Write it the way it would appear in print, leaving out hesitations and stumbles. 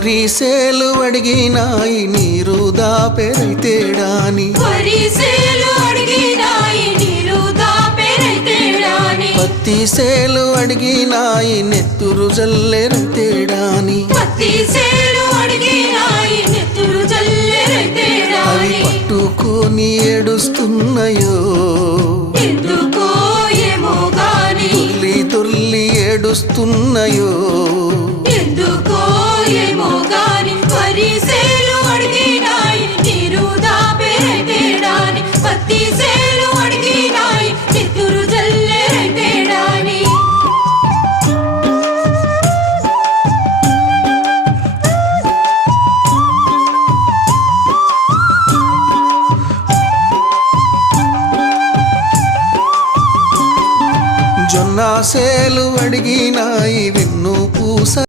వరిసేలు అడిగినాయి నీరు దాపెరైతేడాని పత్తి సేలు అడిగినాయి నెత్తురు జల్లెరైతేడాని అవి పట్టుకొని ఏడుస్తున్నాయో తుల్లి తుల్లి ఏడుస్తున్నాయో జొన్న సేలు అడిగినాయి వెన్ను పూస